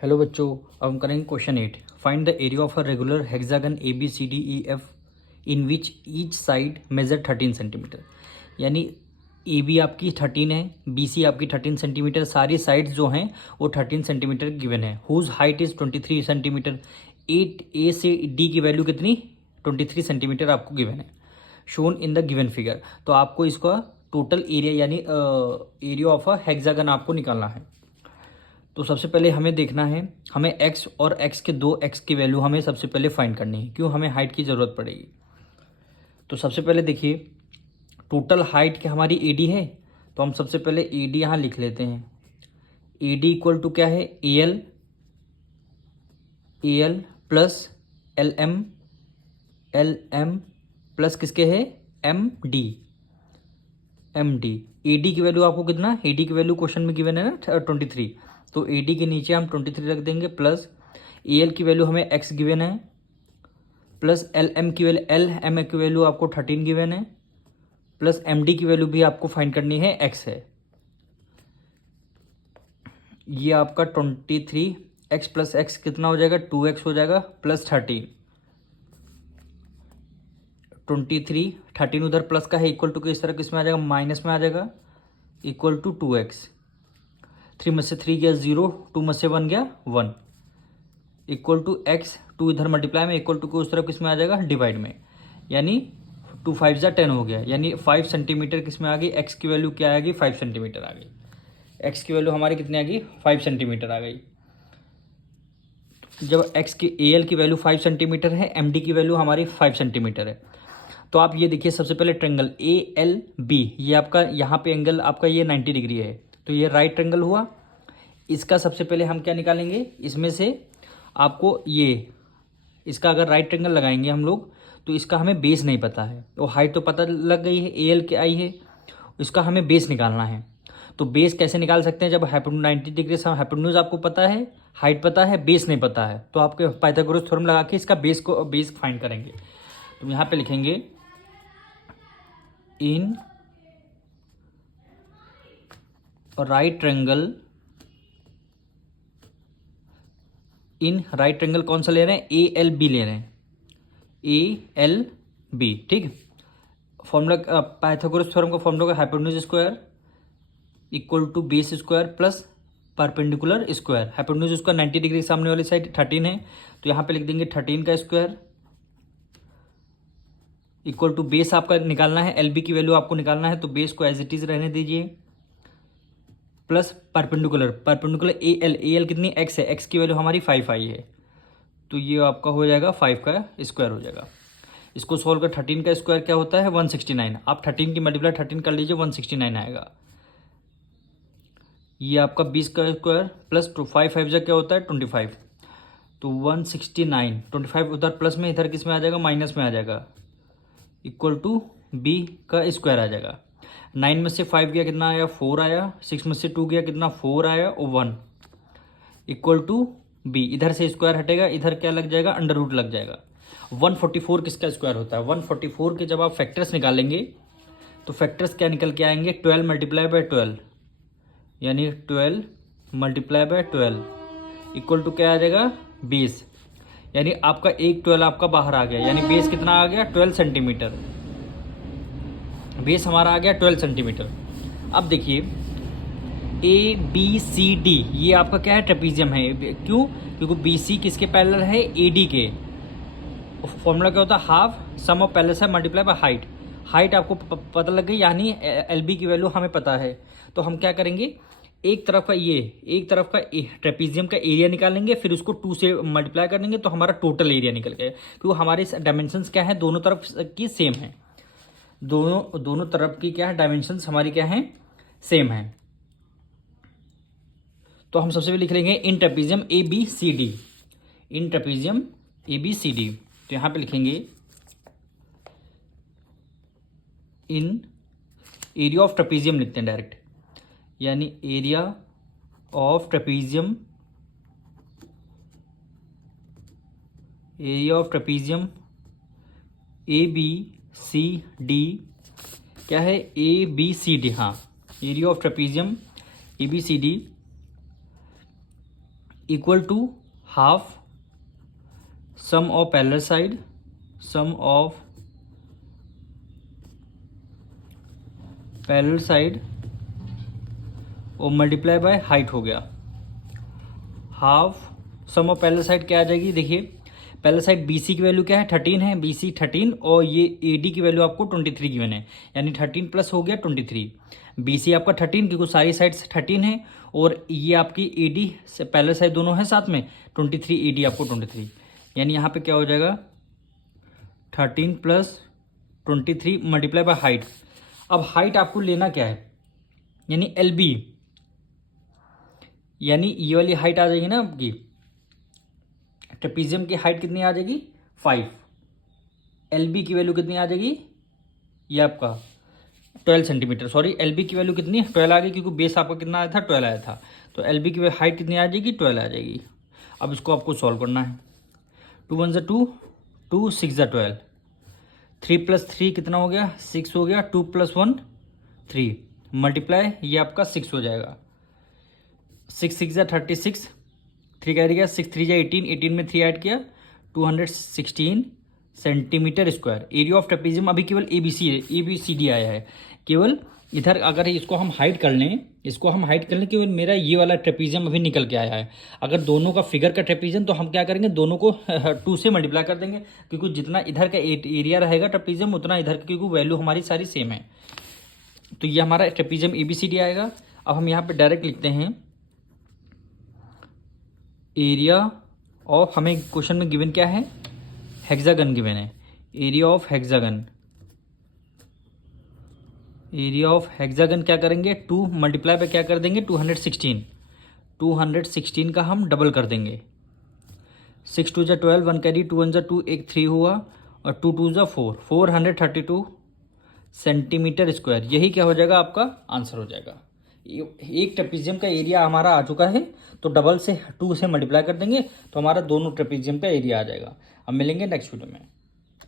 Hello बच्चों, अब हम करेंगे question 8। Find the area of a regular hexagon A B C D E F in which each side measure 13 centimetre. यानी A B आपकी 13 है, B C आपकी 13 centimetre, सारी साइड्स जो हैं वो 13 सेंटीमीटर गिवन है। Whose height is 23 centimetre. At A से डी की वैल्यू कितनी 23 सेंटीमीटर आपको गिवन है, shown in the given figure. तो आपको इसका टोटल एरिया यानी एरिया ऑफ अ हेक्सागन आपको निकालना है। तो सबसे पहले हमें देखना है, हमें x और x के दो x की वैल्यू हमें सबसे पहले फाइंड करनी है। क्यों, हमें हाइट की ज़रूरत पड़ेगी। तो सबसे पहले देखिए, टोटल हाइट क्या हमारी AD है, तो हम सबसे पहले AD यहाँ लिख लेते हैं। AD इक्वल टू क्या है, AL प्लस LM प्लस किसके है MD। AD की वैल्यू आपको कितना, AD की वैल्यू क्वेश्चन में गिवन है ना 23। तो AD के नीचे हम 23 रख देंगे, प्लस AL की वैल्यू हमें x गिवन है, प्लस LM की वैल्यू आपको 13 गिवन है, प्लस MD की वैल्यू भी आपको फाइंड करनी है, x है। ये आपका 23 x प्लस x कितना हो जाएगा, 2x हो जाएगा, प्लस 13 13 उधर प्लस का है, इक्वल टू के इस तरह किस में आ जाएगा, माइनस में आ जाएगा, इक्वल टू 2x। 3 में से 3 गया 0, 2 में से 1 गया 1, इक्वल टू x। 2 इधर मल्टीप्लाई में, इक्वल टू को उस तरफ किस में आ जाएगा, डिवाइड में। यानी 2 5 जा 10 हो गया, यानी 5 सेंटीमीटर किस में आ गई, x की वैल्यू क्या आ गई, 5 सेंटीमीटर आ गई। x की वैल्यू हमारी कितनी आ गई, 5 सेंटीमीटर आ गई। जब x की AL की वैल्यू 5 सेंटीमीटर है, MD की वैल्यू हमारी 5 सेंटीमीटर है। तो आप ये देखिए, सबसे पहले ट्रेंगल ALB, ये आपका यहाँ पे एंगल आपका ये 90 डिग्री है, तो ये राइट ट्रेंगल हुआ। इसका सबसे पहले हम क्या निकालेंगे, इसमें से आपको ये, इसका अगर राइट ट्रेंगल लगाएंगे हम लोग, तो इसका हमें बेस नहीं पता है। तो हाइट तो पता लग गई है, AL के आई है, इसका हमें बेस निकालना है। तो बेस कैसे निकाल सकते हैं, जब हाइपोटेन्यूज 90 डिग्री से हाइपोटेन्यूज आपको पता है, हाइट पता है, बेस नहीं पता है, तो आपके पाइथागोरस थ्योरम लगा के इसका बेस फाइंड करेंगे। तो यहाँ पे लिखेंगे in right triangle, in right triangle कौन सा ले रहे हैं, ALB ले रहे हैं, ALB, ठीक। फॉर्मूला पाइथागोरस थ्योरम का फॉर्मूला का hypotenuse square equal to base square plus perpendicular square. Hypotenuse square 90 degree सामने वाली साइड 13 है, तो यहाँ पे लिख देंगे 13 का स्क्वायर इक्वल टू बेस आपका निकालना है, LB की वैल्यू आपको निकालना है, तो बेस को एज इट इज रहने दीजिए, प्लस परपेंडिकुलर AL कितनी x है, x की वैल्यू हमारी 5 आई है, तो ये आपका हो जाएगा 5 का स्क्वायर हो जाएगा। इसको सोल्व कर, 13 का स्क्वायर क्या होता है 169, आप 13 की मल्टीप्लाई 13 कर लीजिए, 169 आएगा। ये आपका 20 का स्क्वायर प्लस 5 5 क्या होता है 25, तो 169, 25 उधर प्लस में, इधर किस में आ जाएगा, माइनस में आ जाएगा, इक्वल टू B का स्क्वायर आ जाएगा। 9 में से 5 गया कितना आया, 4 आया, 6 में से 2 गया कितना, 4 आया, और 1 इक्वल टू B। इधर से स्क्वायर हटेगा, इधर क्या लग जाएगा, अंडर रूट लग जाएगा। 144 किसका स्क्वायर होता है, 144 के जब आप फैक्टर्स निकालेंगे तो फैक्टर्स क्या निकल के आएंगे, 12 मल्टीप्लाई बाय 12, यानी 12 मल्टीप्लाई बाय 12 इक्वल टू क्या आ जाएगा, 20। यानी आपका एक 12 आपका बाहर आ गया, यानी बेस कितना आ गया, 12 सेंटीमीटर। बेस हमारा आ गया 12 सेंटीमीटर। अब देखिए ABCD, ये आपका क्या है, ट्रेपीजियम है। क्यों, क्योंकि BC किसके पैरेलल है, AD के। फॉर्मूला क्या होता है, half sum of parallel side multiply by height. Height आपको पता लग गई, यानी LB की वैल्यू हमें पता है। तो हम क्या करेंगे, एक तरफ का ये, एक तरफ का ट्रेपीजियम का एरिया निकालेंगे, फिर उसको 2 से मल्टीप्लाई करेंगे, तो हमारा टोटल एरिया निकल गया। क्योंकि हमारे डायमेंशंस क्या है, दोनों तरफ की सेम है, दोनों तरफ की क्या है, डायमेंशंस हमारी क्या है, सेम है। तो हम सबसे पहले लिख लेंगे इन ट्रेपीजियम ABCD, इन ट्रेपीजियम ABCD। तो यहां पे लिखेंगे इन एरिया ऑफ ट्रेपीजियम, लिखते हैं डायरेक्ट, यानी area of trapezium, area of trapezium ABCD क्या है, ABCD, हाँ, area of trapezium ABCD equal to half sum of parallel side, sum of parallel side और मल्टीप्लाई बाय हाइट हो गया। Half sum of parallel side क्या आ जाएगी, देखिए पैरेलल साइड BC की वैल्यू क्या है 13 है, BC 13 और ये AD की वैल्यू आपको 23 गिवन है, यानी 13 प्लस हो गया 23। BC आपका 13 क्योंकि सारी साइड्स 13 है और ये आपकी AD से पैरेलल साइड दोनों है साथ में 23, AD आपको 23, यानी यहाँ पे क्या हो जाएगा 13 प्लस 23 मल्टीप्लाई बाय हाइट। अब हाइट आपको लेना क्या है, यानी LB, यानी ये वाली हाइट आ जाएगी ना आपकी, ट्रेपीजियम की हाइट कितनी आ जाएगी 5, LB की वैल्यू कितनी आ जाएगी, ये आपका 12 सेंटीमीटर, सॉरी LB की वैल्यू कितनी 12 आ गई क्योंकि बेस आपका कितना आया था 12 आया था, तो LB की हाइट कितनी आ जाएगी 12 आ जाएगी। अब इसको आपको सॉल्व करना है, 2 1 ज़ा 2, 2 6 ज़ा 12, 3 प्लस 3 कितना हो गया 6 हो गया, 2 प्लस 1 3 मल्टीप्लाई ये आपका 6 हो जाएगा, 6 6 ज़ा 36, 3 कैरी गया, 6 3 ज़ा 18, 18 में 3 ऐड किया 216 centimetre square. Area of trapezium अभी केवल ABCD आया है, केवल इधर अगर इसको हम हाइड कर लें, केवल मेरा ये वाला ट्रेपीजियम अभी निकल के आया है। अगर दोनों का फिगर का ट्रेपीजियम तो हम क्या करेंगे, दोनों को 2 से मल्टीप्लाई कर देंगे क्योंकि जितना इधर का एरिया रहेगा ट्रेपीजियम उतना इधर की, क्योंकि वैल्यू हमारी सारी सेम है। तो ये हमारा ट्रेपीजियम ABCD आएगा। अब हम यहाँ पे डायरेक्ट लिखते हैं एरिया ऑफ, हमें क्वेश्चन में गिवन क्या है हेक्सागन गिवन है, area of hexagon, area of hexagon क्या करेंगे 2 मल्टीप्लाई पे क्या कर देंगे 216, 216 का हम डबल कर देंगे, 6 2 ज़ा 12, 1 कैरी, 2 1 ज़ा 2, एक 3 हुआ और 2 2 ज़ा 4, 432 सेंटीमीटर स्क्वायर। यही क्या हो जाएगा आपका आंसर हो जाएगा। एक ट्रेपीजियम का एरिया हमारा आ चुका है, तो डबल से 2 से मल्टीप्लाई कर देंगे तो हमारा दोनों ट्रेपीजियम का एरिया आ जाएगा। अब मिलेंगे नेक्स्ट वीडियो में।